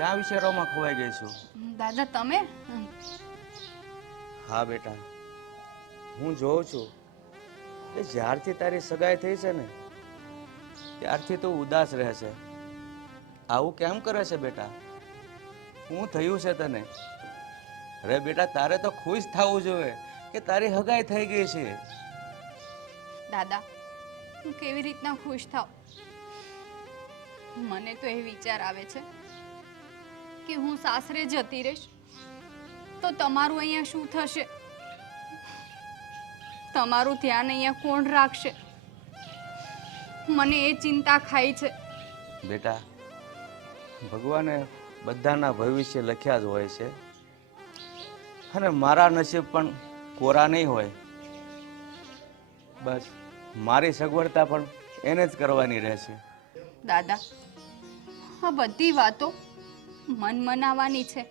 ક્યાં વિચારોમાં ખોવાઈ ગઈ છું? દાદા તમે? હા બેટા, હું જોઉં છું કે જ્યારથી તારી સગાઈ થઈ છે ને ત્યારથી તું ઉદાસ રહે છે. આવું કેમ કરે છે બેટા? શું થયું છે તને? અરે બેટા, તારે તો ખુશ થવું જોઈએ કે તારી હગાઈ થઈ ગઈ છે. દાદા, હું કેવી રીતના ખુશ થાઉં? મને તો એ વિચાર આવે છે કે હું સાસરે જતી રહીશ તો તમારું અહીંયા શું થશે? તમારું ધ્યાન અહીંયા કોણ રાખશે? મને એ ચિંતા ખાય છે. બેટા, ભગવાને બધાના ભવિષ્ય લખ્યા જ હોય છે અને મારા નસીબ પણ કોરા નહીં હોય. બસ મારી સગવડતા પણ એને જ કરવાની રહેશે. દાદા, આ બધી વાતો મન મનાવાની છે.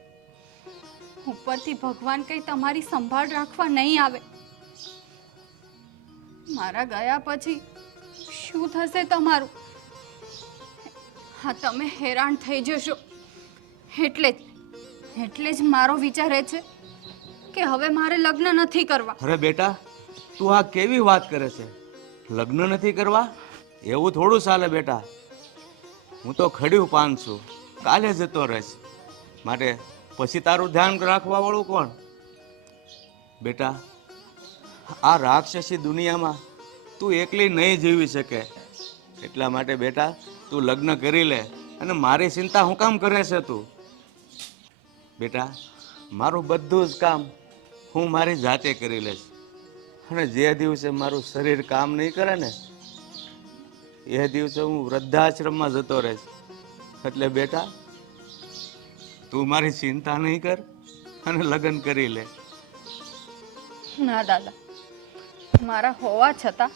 ઉપરથી ભગવાન કંઈ તમારી સંભાળ રાખવા નહીં આવે. મારા ગયા પછી શું થશે તમારું? હા, તમે હેરાન થઈ જશો. એટલે જ મારો વિચાર એ છે કે હવે મારે લગ્ન નથી કરવા. અરે બેટા, તું આ કેવી વાત કરે છે? લગ્ન નથી કરવા? એવું થોડું ચાલે બેટા. હું તો ખડ્યું પાન છું, કાલે જતો રહીશ. માટે પછી તારું ધ્યાન રાખવા વાળું કોણ? બેટા, આ રાક્ષસી દુનિયામાં તું એકલી નહીં જીવી શકે. એટલા માટે બેટા તું લગ્ન કરી લે. અને મારી ચિંતા હું કામ કરે છે તું? બેટા, મારું બધું જ કામ હું મારી જાતે કરી લઈશ. અને જે દિવસે મારું શરીર કામ નહીં કરે ને એ દિવસે હું વૃદ્ધાશ્રમમાં જતો રહીશ. એટલે બેટા તું મારી ચિંતા નહીં કર અને લગ્ન કરી લે. ના દાદા, મારા હોવા છતાં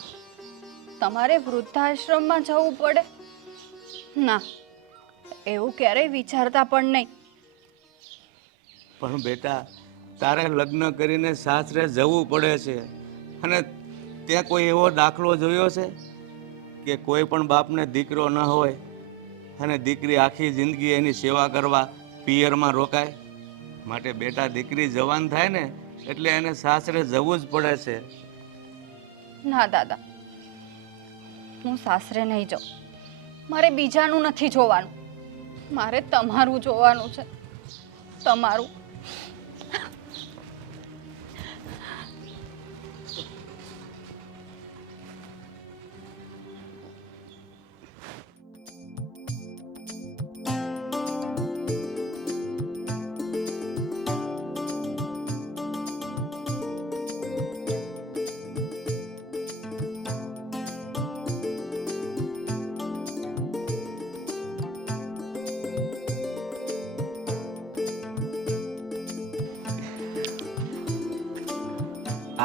તમારે વૃદ્ધાશ્રમમાં જવું પડે? ના, એવું ક્યારેય વિચારતા પણ નહીં. પણ બેટા, તારે લગ્ન કરીને સાસરે જવું પડે છે. અને ત્યાં કોઈ એવો દાખલો જોયો છે કે કોઈ પણ બાપને દીકરો ન હોય અને દીકરી આખી જિંદગી એની સેવા કરવા પિયરમાં રોકાય? માટે બેટા, દીકરી જવાન થાય ને એટલે એને સાસરે જવું જ પડે છે. ના દાદા, હું સાસરે નહીં જાઉં. મારે બીજાનું નથી જોવાનું, મારે તમારું જોવાનું છે. તમારું.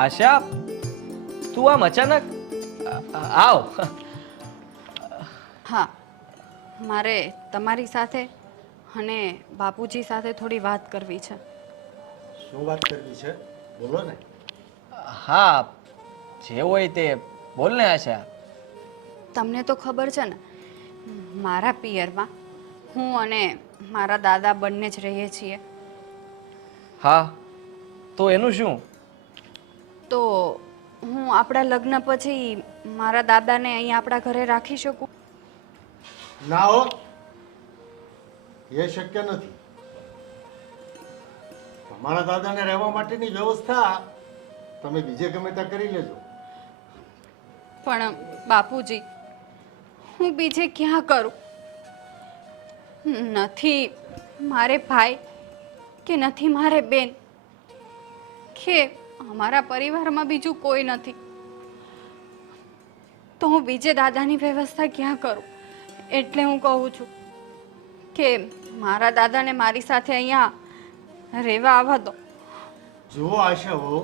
આશા, તું આમ અચાનક આવ. હા, મારે તમારી સાથે અને બાપુજી સાથે થોડી વાત કરવી છે. શું વાત કરવી છે? બોલો ને. હા, જે હોય તે બોલ ને આશા. તમને તો ખબર છે ને, મારા પિયરમાં હું અને મારા દાદા બંને જ રહીએ છીએ. હા, તો એનું શું? તો હું આપણા લગ્ન પછી મારા દાદાને અહીં આપણા ઘરે રાખી શકું? ના હો, એ શક્ય નથી. તમારા દાદાને રહેવા માટેની વ્યવસ્થા તમે બીજે ગમે ત્યાં કરી લેજો. પણ બાપુજી, હું બીજે ક્યાં કરું? નથી મારે ભાઈ કે નથી મારે બેન કે અમારા પરિવારમાં બીજું કોઈ નથી. તો હું બીજે દાદાની વ્યવસ્થા ક્યાં કરું? એટલે હું કહું છું કે મારા દાદાને મારી સાથે અહીંયા રહેવા આવવા દો. જુઓ આશા હો,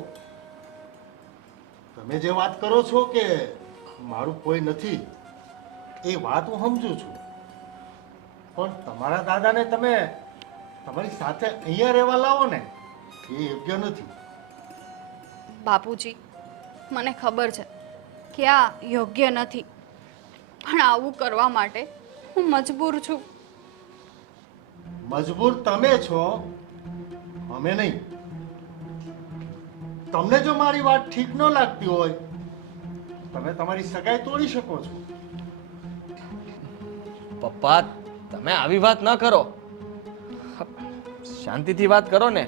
તમે જે વાત કરો છો કે મારું કોઈ નથી, એ વાત હું સમજુ છું. પણ તમારા દાદાને તમે તમારી સાથે અહીંયા રહેવા લાવો ને, એ યોગ્ય નથી. બાપુજી, મને ખબર છે કે આ યોગ્ય નથી, પણ આવું કરવા માટે હું મજબૂર છું. મજબૂર તમે છો, અમે નહીં. તમને જો મારી વાત ઠીક ન લાગતી હોય, તમે તમારી સગાઈ તોડી શકો છો. પપ્પા તમે આવી વાત ન કરો. શાંતિથી વાત કરો ને.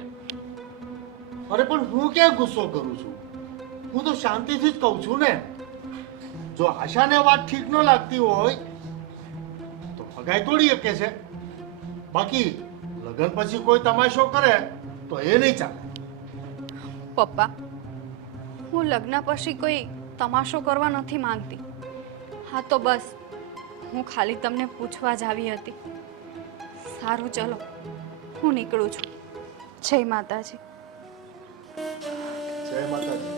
અરે પણ હું ક્યાં ગુસ્સો કરું છું? હું તો શાંતિથી જ કહું છું ને. જો આશાને વાત ઠીક ન લાગતી હોય તો સગાઈ તોડી શકે છે. બાકી લગ્ન પછી કોઈ તમાશો કરે તો એ નહીં ચાલે. પપ્પા, હું લગ્ન પછી કોઈ તમાશો કરવા નથી માંગતી. હા તો બસ, હું ખાલી તમને પૂછવા જ આવી હતી. સારું, ચલો હું નીકળું છું. જય માતાજી. જય માતાજી.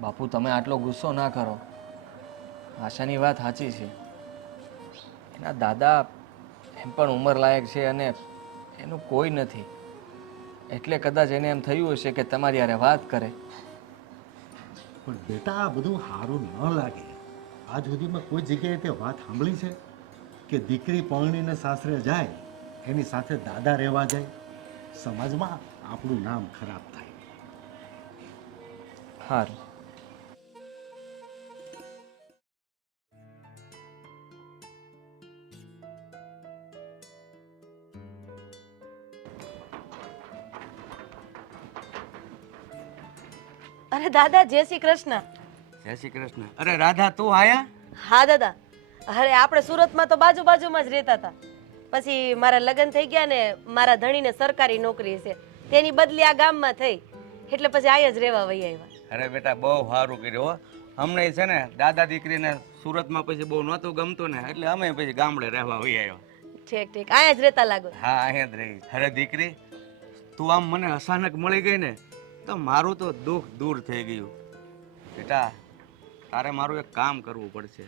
બાપુ તમે આટલો ગુસ્સો ના કરો. આશાની વાત સાચી છે. એના દાદા એમ પણ ઉંમરલાયક છે અને એનું કોઈ નથી, એટલે કદાચ એને એમ થયું હશે કે તમારી હારે વાત કરે. પણ બેટા, આ બધું સારું ન લાગે. આજ સુધીમાં કોઈ જગ્યાએ તે વાત સાંભળી છે કે દીકરી પરણીને સાસરે જાય એની સાથે દાદા રહેવા જાય? સમાજમાં આપણું નામ ખરાબ થાય. સારું. અરે દાદા, જય શ્રી કૃષ્ણ. જય શ્રી કૃષ્ણ. અરે રાધા, તું આયા? હા દાદા, અરે આપણે સુરતમાં તો બાજુમાં જ રહેતા હતા. પછી મારા લગ્ન થઈ ગયા ને મારા ધણીને સરકારી નોકરી છે, તેની બદલી આ ગામમાં થઈ, એટલે પછી આયા જ રહેવા વહી આવ્યા. અરે બેટા, બહુ સારું કર્યું હો. અમને છે ને દાદા દીકરીને સુરતમાં પછી બહુ નહોતું ગમતું ને, એટલે અમે પછી ગામડે રહેવા વહી આવ્યો. ઠીક ઠીક, આયા જ રહેતા લાગો. હા, અહીંયા જ રહી. અરે દીકરી, તું આમ મને અચાનક મળી ગઈ ને તો મારું તો દુઃખ દૂર થઈ ગયું. બેટા, તારે મારું એક કામ કરવું પડશે.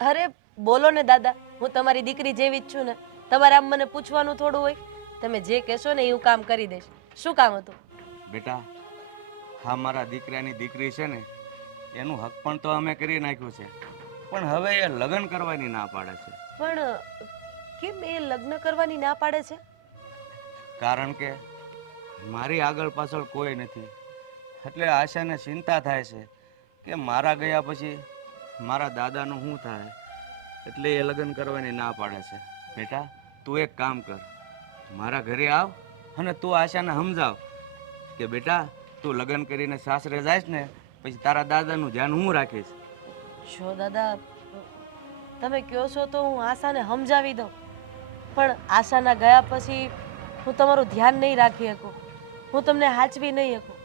અરે બોલો ને દાદા, હું તમારી દીકરી જેવી જ છું ને. તમારે આમ મને પૂછવાનું થોડું હોય? તમે જે કહેશો ને એ હું કામ કરી દઈશ. શું કામ હતું? બેટા, હા, મારા દીકરાની દીકરી છે ને એનું હક પણ તો અમે કરી નાખ્યું છે, પણ હવે એ લગ્ન કરવાની ના પાડે છે. પણ કેમ એ લગ્ન કરવાની ના પાડે છે? કારણ કે મારી આગળ પાછળ કોઈ નથી, એટલે આશાને ચિંતા થાય છે કે મારા ગયા પછી મારા દાદાનું શું થાય, એટલે એ લગ્ન કરવાની ના પાડે છે. બેટા, તું એક કામ કર, મારા ઘરે આવ અને તું આશાને સમજાવ કે બેટા, તું લગ્ન કરીને સાસરે જાઈશ ને પછી તારા દાદાનું ધ્યાન હું રાખીશ. જો દાદા, તમે કહો છો તો હું આશાને સમજાવી દઉં, પણ આશાના ગયા પછી હું તમારું ધ્યાન નહીં રાખી શકું, હું તમને હાચવી નહીં શકું.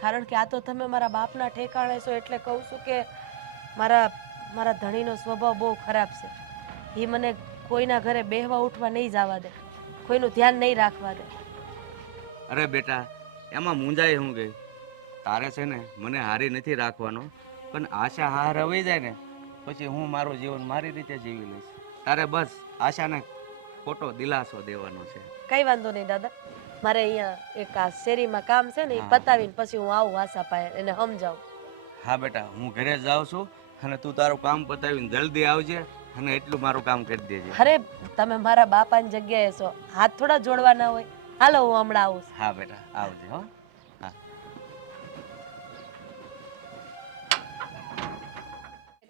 કારણ કે આ તો તમે મારા બાપના ઠેકાણે છો, એટલે કહું છું કે મારા ધણીનો સ્વભાવ બહુ ખરાબ છે. એ મને કોઈના ઘરે બેહવા ઉઠવા નહીં જવા દે, કોઈનું ધ્યાન નહીં રાખવા દે. અરે બેટા, એમાં મૂંઝાઈ હું ગઈ. તારે છે ને મને હારી નથી રાખવાનો, પણ આશા હાર રવાઈ જાય ને પછી હું મારું જીવન મારી રીતે જીવી લઈશ. તારે બસ આશાને ખોટો દિલાસો દેવાનો છે. કઈ વાંધો નહીં દાદા, મારે અહીંયા એક આ શેરીમાં કામ છે ને, એ પતાવીને પછી હું આવું આશા પાસે એને સમજાવું. હા બેટા, હું ઘરે જાઉં છું અને તું તારું કામ પતાવીને જલ્દી આવજે અને એટલું મારું કામ કરી દેજે. અરે તમે મારા બાપાની જગ્યાએ છો, હાથ થોડા જોડવાના હોય. હાલો, હું હમણાં આવું છું. હા બેટા, આવજે હો. હા.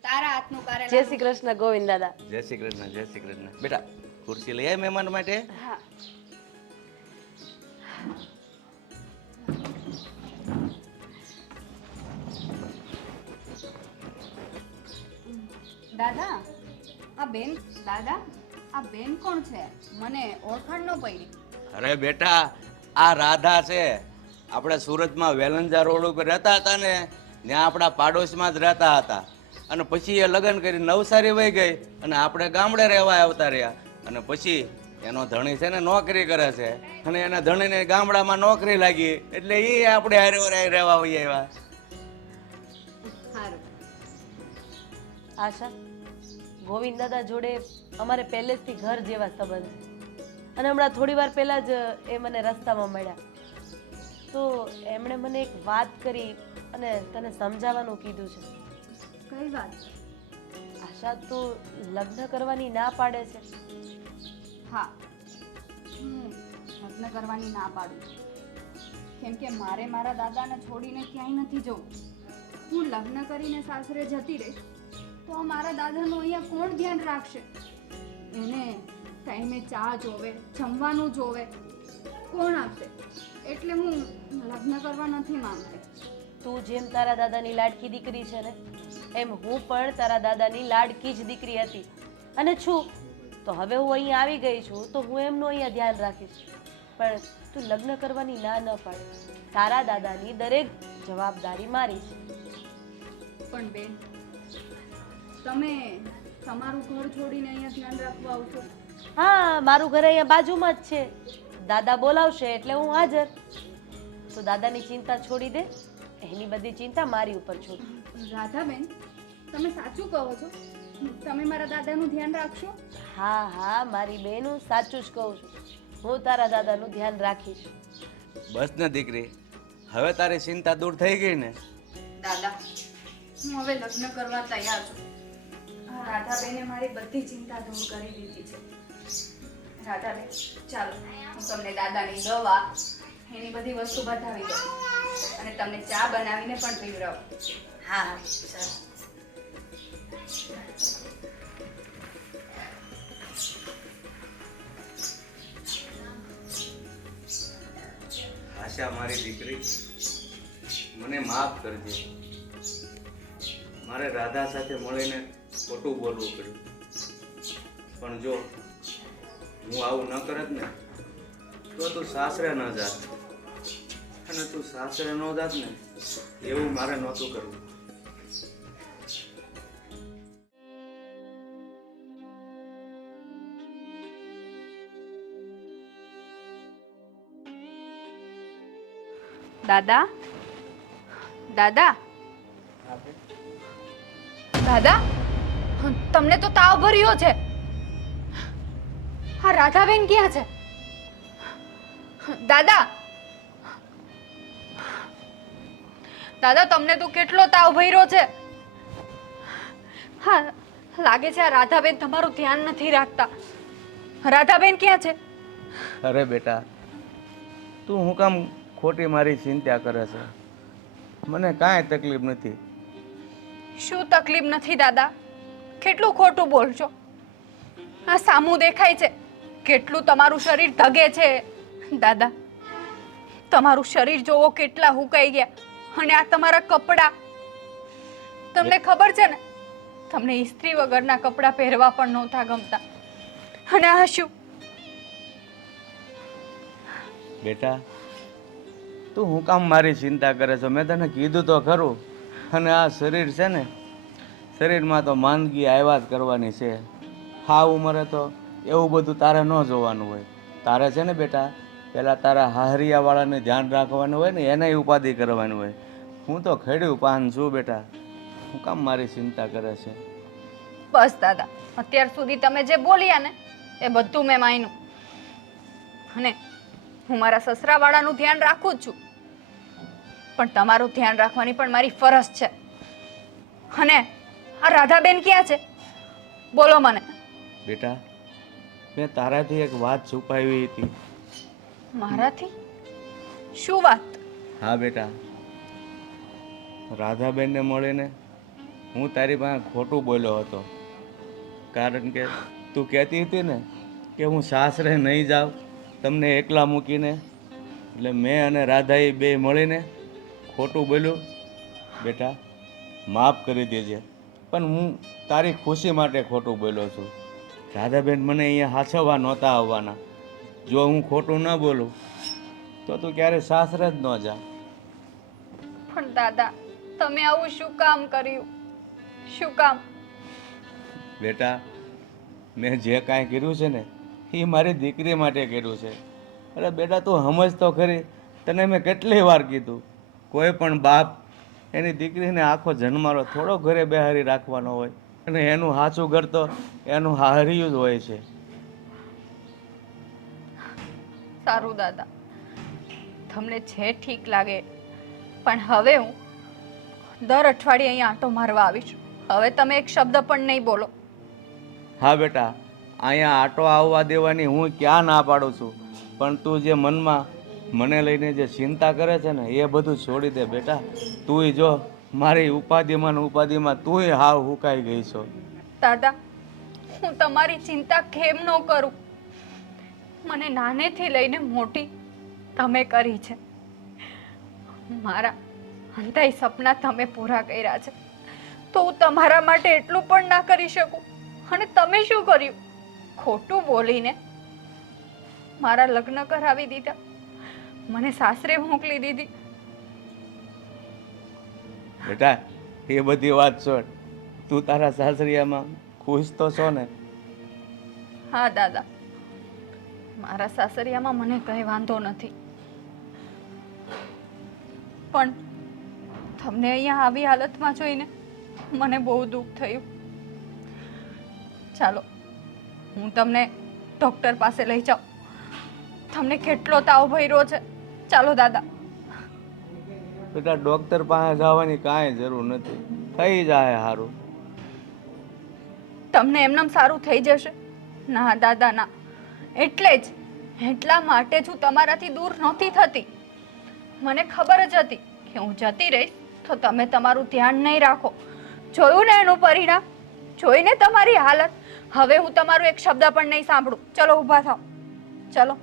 તારા હાથનું કારેલા. જય શ્રી કૃષ્ણ ગોવિંદ દાદા. જય શ્રી કૃષ્ણ, જય શ્રી કૃષ્ણ. બેટા, ખુરશી લઈ આય મહેમાન માટે. હા. દાદા, આ બેન કોણ છે? મને ઓળખાણ ન પડી. અરે બેટા, આ રાધા છે. આપણે સુરતમાં વેલંજા રોડ ઉપર રહેતા હતા ને, ત્યાં આપણા પાડોશમાં જ રહેતા હતા, અને પછી એ લગ્ન કરી નવસારી વહી ગઈ અને આપણે ગામડે રહેવા આવતા રહ્યા. અને પછી એનો ધણી છે ને નોકરી કરે છે, અને એના ધણીને ગામડામાં નોકરી લાગી, એટલે એ આપણે હારે રહેવા વહી આવ્યા. સારું. આશા, ગોવિંદ દાદા જોડે અમારે પહેલેથી ઘર જેવા સંબંધ છે, અને હમણાં થોડી વાર પહેલા જ એ મને રસ્તામાં મળ્યા. તો એમણે મને એક વાત કરી અને તને સમજાવવાનું કીધું છે. કઈ વાત? આશા તો લગ્ન કરવાની ના પાડે છે. હા, હું લગ્ન કરવાની ના પાડું છું. કેમ કે મારે મારા દાદાને છોડીને ક્યાંય નથી જવું. હું લગ્ન કરીને સાસરે જતી રહીશ તો મારા દાદાનું અહીંયા કોણ ધ્યાન રાખશે? એને ટાઈમે ચા જોવે, જમવાનું જોવે, કોણ આપશે? એટલે હું લગ્ન કરવા નથી માંગતી. તું જેમ તારા દાદાની લાડકી દીકરી છે ને, એમ હું પણ તારા દાદાની લાડકી જ દીકરી હતી અને છું. તો હવે હું અહીંયા આવી ગઈ છું તો હું એમનું અહીંયા ધ્યાન રાખીશ. પણ તું લગ્ન કરવાની ના ન પાડે. તારા દાદાની દરેક જવાબદારી મારી છે. પણ બેન, તમે તમારું ઘર છોડીને અહીંયા ધ્યાન રાખવા આવશો? હા, મારું ઘર અહીંયા બાજુમાં જ છે. દાદા બોલાવશે એટલે હું હાજર. તો દાદાની ચિંતા છોડી દે, એની બધી ચિંતા મારી ઉપર છોડ. રાધાબેન, તમે સાચું કહો છો? તમે મારા દાદાનું ધ્યાન રાખશો? હા હા મારી બેન, હું સાચું જ કહું છું. હું તારા દાદાનું ધ્યાન રાખીશ. બસ ને દીકરી, હવે તારી ચિંતા દૂર થઈ ગઈ ને? દાદા, હું હવે લગ્ન કરવા તૈયાર છું. રાધાબેને મારી બધી ચિંતા દૂર કરી દીધી છે. રાધાબેન, ચાલો હું તમને દાદાની દવા, એની બધી વસ્તુ બતાવી દઉં અને તમને ચા બનાવીને પણ પીવડાવું. હા હા ચાલો. આશા મારી દીકરી, મને માફ કરજે. મારે રાધા સાથે મળીને ખોટું બોલવું પડ્યું. પણ જો હું આવું ન કરત ને તો તું સાસરે ન જાત, અને તું સાસરે ન જાત ને એવું મારે નહોતું કરવું. દાદા, દાદા, દાદા, તમને તો તાવ ભર્યો છે. હા, રાધાબેન ક્યાં છે? દાદા, દાદા, તમને તો કેટલો તાવ ભર્યો છે. હા, લાગે છે આ રાધાબેન તમારું ધ્યાન નથી રાખતા. રાધાબેન ક્યાં છે? અરે બેટા, તું હું કામ ખોટી મારી ચિંતા કરે છે? મને કાંઈ તકલીફ નથી. શું તકલીફ નથી દાદા? કેટલું ખોટું બોલશો. આ સામું દેખાય છે કેટલું તમારું શરીર ધગે છે. દાદા, તમારું શરીર જોવો કેટલા હુકાઈ ગયા. અને આ તમારા કપડાં, તમને ખબર છે ને, તમને ઇસ્ત્રી વગરના કપડાં પહેરવા પણ નહોતા ગમતા. અને આ શું? બેટા, તું હું કામ મારી ચિંતા કરે છે? મેં તને કીધું તો ખરું. અને આ શરીર છે ને, શરીરમાં તો માંદગી આવ્યા જ કરવાની છે. હા, ઉંમરે તો એવું બધું તારે ન જોવાનું હોય. તારે છે ને બેટા, પહેલાં તારા હાહરિયાવાળાને ધ્યાન રાખવાનું હોય ને, એને ઉપાધિ કરવાની હોય. હું તો ખેડ્યું પાન છું બેટા, હું કામ મારી ચિંતા કરે છે? બસ દાદા, અત્યાર સુધી તમે જે બોલ્યા ને એ બધું મેં માન્યું. અને હું મારા સસરાવાળાનું ધ્યાન રાખું જ છું, પણ તમારું ધ્યાન રાખવાની પણ મારી ફરજ છે. અને આ રાધાબેન ક્યાં છે? બોલો મને. બેટા, મેં તારાથી એક વાત છુપાવી હતી. મારાથી? શું વાત? હા બેટા, રાધાબેનને મળીને હું તારી પાસે ખોટું બોલ્યો હતો. કારણ કે તું કહેતી હતી ને કે હું સાસરે નહીં જાઉં તમને એકલા મૂકીને, એટલે મેં અને રાધાએ બે મળીને ખોટું બોલ્યું. બેટા, માફ કરી દેજે, પણ હું તારી ખુશી માટે ખોટું બોલ્યો છું. રાધાબેન મને અહીંયા હાચવવા નહોતા આવવાના. જો હું ખોટું ન બોલું તો તું ક્યારે સાસરે જ ન જા. પણ દાદા, તમે આવું શું કામ કર્યું? શું કામ? બેટા, મેં જે કાંઈ કર્યું છે ને એ મારી દીકરી માટે કર્યું છે. અરે બેટા, તું સમજ તો ખરી. તને મેં કેટલી વાર કીધું, કોઈ પણ બાપ એની દીકરીને આખો જન્મારો થોડો ઘરે બેહારી રાખવાનો હોય, અને એનું સાચું ઘર તો એનું હાહરિયું જ હોય છે. સારું દાદા, તમને જે ઠીક લાગે. પણ હવે હું દર અઠવાડિયે અહીંયા આંટો મારવા આવીશ. હવે તમે એક શબ્દ પણ નહીં બોલો. હા બેટા, અહીંયા આટો આવવા દેવાની હું ક્યાં ના પાડું છું, પણ તું જે મનમાં મને લઈને જે ચિંતા કરે છે ને એ બધું છોડી દે બેટા. તુંય જો મારી ઉપાધિમાં ને ઉપાધિમાં તુંય હાવ હુકાઈ ગઈ છો. દાદા, હું તમારી ચિંતા કેમ ન કરું? મને નાનેથી લઈને મોટી તમે કરી છે. મારા અંધાઈ સપના તમે પૂરા કર્યા છે, તો હું તમારા માટે એટલું પણ ના કરી શકું? અને તમે શું કર્યું? ખોટું બોલીને મારા લગ્ન કરાવી દીધા, મને સાસરે મોકલી દીધી. બેટા એ બધી વાત છોડ, તું તારા સાસરિયામાં ખુશ તો છો ને? હા દાદા, મારા સાસરિયામાં મને કંઈ વાંધો નથી, પણ તમને અહીંયા આવી હાલતમાં જોઈને મને બહુ દુઃખ થયું. ચાલો, હું તમને ડૉક્ટર પાસે લઈ જાઉં. તમને કેટલો તાવ ભર્યો છે. ચાલો દાદા. બેટા ડૉક્ટર પાસે જવાની કાંઈ જરૂર નથી, થઈ જાય સારું. તમને એમનેમ સારું થઈ જશે? ના દાદા ના, એટલા માટે જ હું તમારાથી દૂર નહોતી થતી. મને ખબર જ હતી કે હું જતી રહીશ તો તમે તમારું ધ્યાન નહીં રાખો. જોયું ને એનું પરિણામ, જોઈને તમારી હાલત. હવે હું તમારો એક શબ્દ પણ નહીં સાંભળું. ચલો ઊભા થાઓ, ચલો.